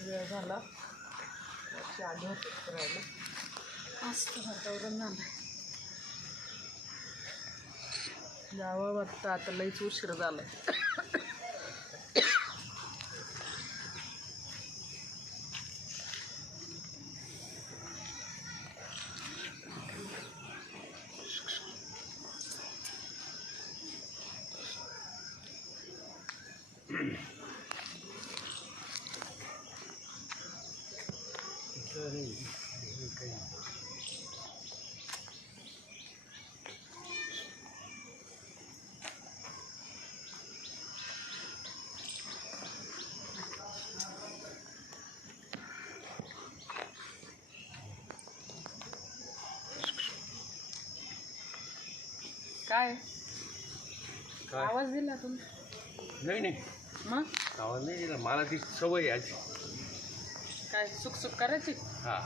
वेळ झाला आली होती फिरायला मस्त वातावरण झालं जावं वाटतं आता लईच उशीर झाला काय आवाज दिला तुम्ही? नाही मग आवाज नाही दिला मला ती सवय याची काय सुख करायची हा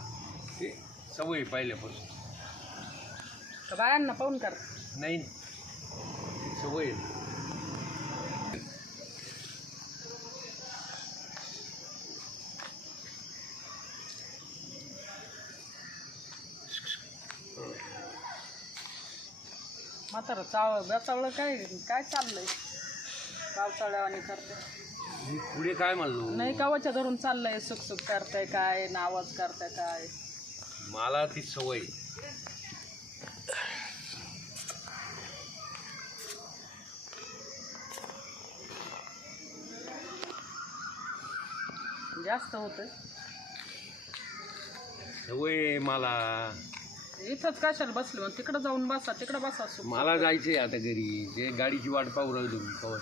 ती सवय पहिल्यापासून का बायांना पाहून कर नाही सवय म्हातारं बेचावलं काय चाललंय पावसाळ्यावानी करते मी पुढे काय म्हणलो नाही कावाच्या धरून चाललंय सुख करताय काय नावाज करताय काय मला ती सवय जास्त होतंय सवय मला इथंच कशाला बसले मग तिकडं जाऊन बसा तिकडं बसा मला जायचंय आता घरी जे गाडीची वाट पाहू राहिलो मी कवर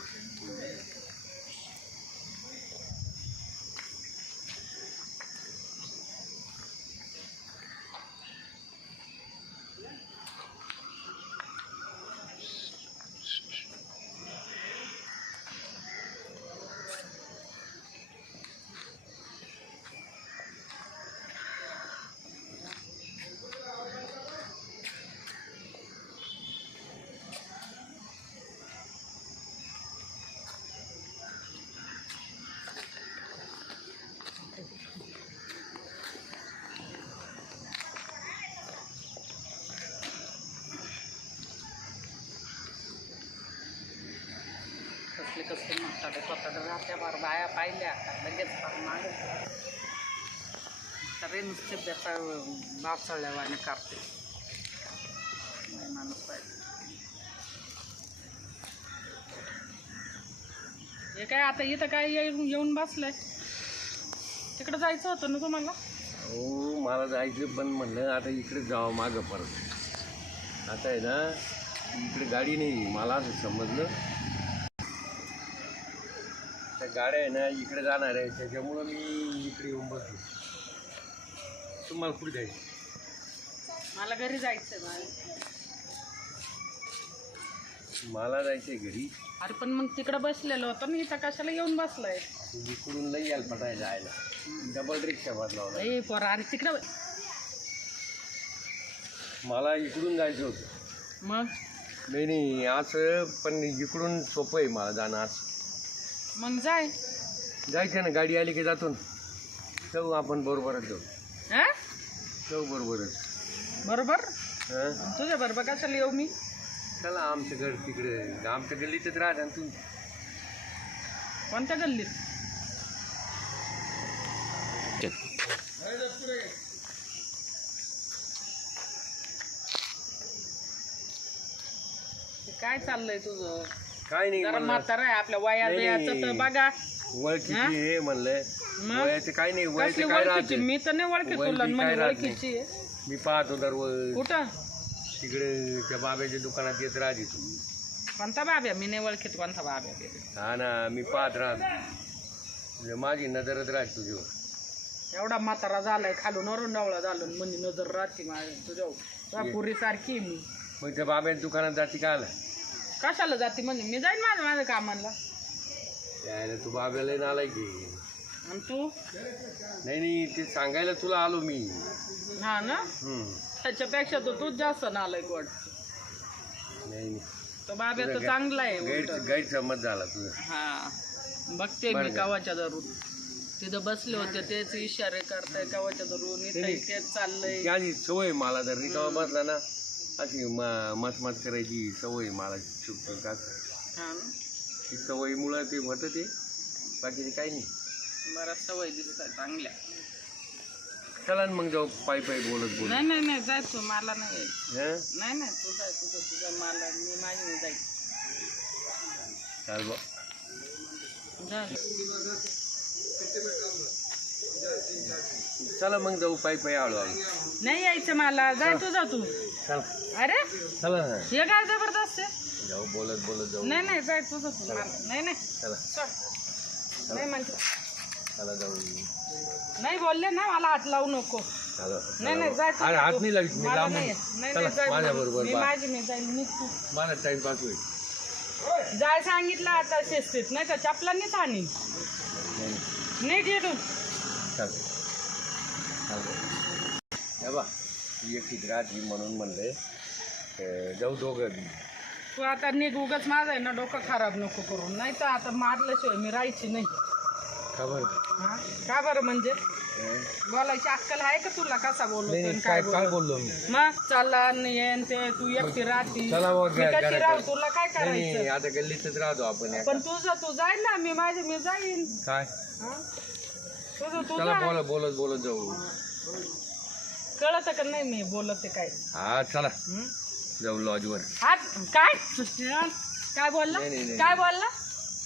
कसले म्हणतात स्वतः राहत्या बार बाया पाहिल्या का लगेच मागे तरी नुसते त्याचा बाचळल्यावाने कापते माणूस पाहिजे हे काय आता इथं काय येऊन बसलंय तिकडं जायचं होतं ना तुम्हाला हो मला जायचं पण म्हणलं आता इकडे जावं मागं परत आता आहे ना इकडे गाडी नाही मला असं समजलं त्या गाड्या आहे ना इकडे जाणार आहे त्याच्यामुळं मी इकडे येऊन बसलो तुम्हाला कुठे जायचं मला घरी जायचं मला जायचंय घरी अरे पण मग तिकडं बसलेलं होतं ना इथं कशाला येऊन बसलाय इकडून लई यायला पटायला जायला डबल रिक्षा बदलावला ए पोरा अरे तिकडं मला इकडून जायचं होतं मग नाही असं पण इकडून सोपं आहे मला जाणं असं मग जायचं ना गाडी आली की जातो ना जाऊ आपण बरोबरच जाऊ हा जाऊ बरोबरच बरोबर हां तुझ्या बरोबर कशाला येऊ मी चला आमचं घर तिकडे आमच्या गल्लीतच राहता ना तू कोणत्या गल्लीत काय चाललंय तुझं काय नाही जरा म्हणलं म्हातारा आहे आपल्या वयात नाही, याचं तर बघा ओळखीची हे म्हणलं मग? वयाचं काय नाही कसली वयाचं काय ओळखीची राहते मी तर नाही ओळखी वळखी तुला काय म्हणजे राहत नाही. ओळखीची आहे. मी पाहतो दररोज कुठं तिकडे त्या बाब्याच्या दुकानात येत राहते तू कोणता बाब्या मी नाही ओळखीत कोणता बाब्या हा ना मी पाहत राहतो माझी नजरच राहते तुझ्यावर एवढा म्हातारा झालाय खालून वरून डवळा झालो म्हणजे नजर राहते माझ्या तुझ्या पुरी सारखी मी मग त्या बाब्याच्या दुकानात जाते का आला कशाला जाते म्हणजे मी जाईन माझ्या कामाला यायला तू बाब्याला नालाय की आणि तू नाही ते सांगायला तुला आलो मी हा ना त्याच्यापेक्षा तर तूच जास्त नालायक वाटत नाही तो बाब्या तर चांगला आहे उलट. गैरसमज झाला तुझा. हा बघते मी कवाच्या धरून तिथं बसले होते तेच इशारे करताय कवाच्या धरून इथं तेच चाललंय. त्याची सवय मला जर रिकामा बसला ना अशी मत करायची सवय मला चुकतो का हा ना ती सवयीमुळं ते होतं ते बाकी काही नाही. बराच सवय दिसत चांगल्या. चला ना मग जाऊ पायी बोलत नाही नाही नाही जायचो मला नाही हं? नाही नाही तू जाय तुझं मला मी माझी मी जाईल. चाल बा. चला मग जाऊ पायी हळूहळू. नाही यायचं मला जाय तुझा तू. चला अरे चला ना हे काय जबरदस्त आहे. जाऊ बोलत जाऊ. नाही नाही जाय तुझं तू मला नाही नाही चला चल. नाही म्हणते चला जाऊ. नाही बोलले ना मला हात लावू नको. नाही नाही जाय तू. हात नाही लावित मी मला लांब नाही नाही नाही जाय माझ्या बरोबर मी माझी मी जाईल निघ तू. मला टाइमपास होईल. जाय सांगितलं आता शिस्तीत नाही तर चपलांनीच आणि नीट येतो. चल हे बा एकटीच राहते म्हणून म्हणले जाऊ दोघं. तू आता नीट उगाच माझं आहे ना डोकं खराब नको करू नाही तर आता मारल्याशिवाय मी राहायची नाही. खबर हा का बरं म्हणजे बोलायची अक्कल आहे का तुला कसा बोलतो काय बोललो मी. मग चालला आणि ते तू एकटी राहती चला मग मी कशी राहू तुला काय नाही करायचं. आता गल्लीतच राहतो आपण. पण तुझं तू जाईल ना मी माझे मी जाईन. काय हा? तुझं तू चला जा. बोलत जाऊ. कळत का नाही मी बोलते काय. हा चला हं? जाऊ लॉजवर. हा काय काय बोलला नाही. काय बोलला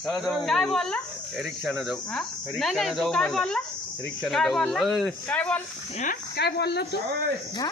चला जाऊ. काय बोलला रिक्षानं जाऊ. हा? नाही रिक्षानं नाही तू जाऊ काय म्हणलं. बोलला रिक्षानं काय जाऊ. बोलला काय बोल हा? काय बोलला तू हा